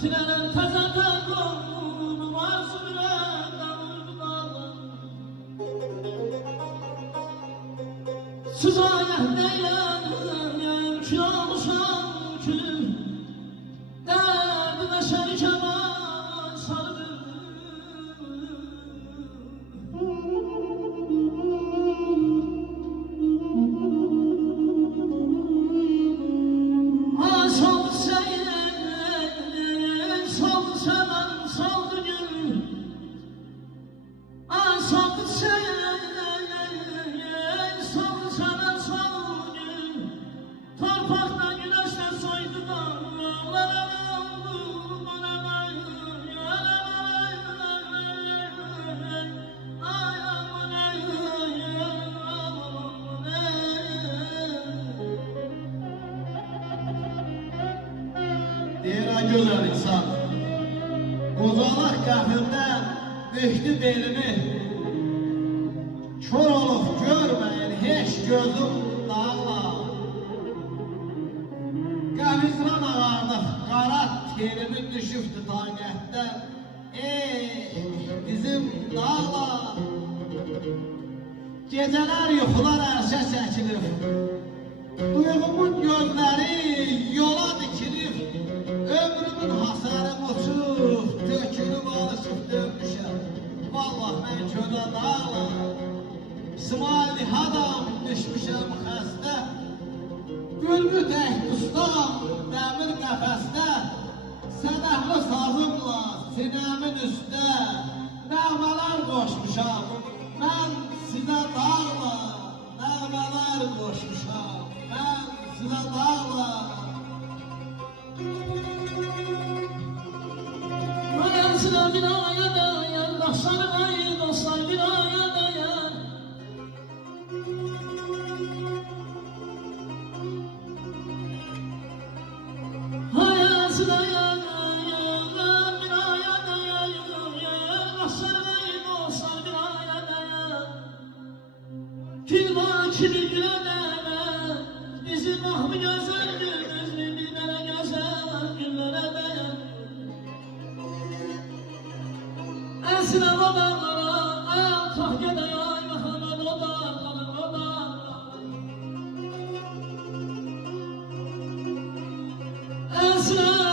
Trenen tezenden doğru varsı birenden uydulardan Siz ayet neylerim ki oluşan ki Derdine şerik eman sarılır Deyirən gözəl insan, qocalar qəfildə büktü belini, kör olub görməyin heç gözüm dağla. Qəfizran ağardıq, qara terimi düşübdü taqətdə, bizim dağla. Gecələr yuxular ərşə çəkilir, duyğumun gözləri yola dikilib, ömrümün hasarım uçub, dökülüb alışıb dönmüşəm. Vallah mən ködə dağla, İsmail hadam düşmüşəm xəstə, Gülbü tək ustam, dəmir qəfəsdə, sədəhli sazımla sinəmin üstə, nəğmələr qoşmuşam, mən sizə dağla, nəğmələr qoşmuşam, mən sizə dağla. Hayatına bir aya dayan, dostlar ayı, dostlar bir aya dayan. Hayatına dayan, bir aya dayan, dostlar ayı, dostlar bir aya dayan. Kim var kimi güleneme, bizim mahmı güzel gözlü bir tane güzel günlere dayan. Esra o dağlara, ayakta gidiyor Muhammed o dağlara, o dağlara. Esra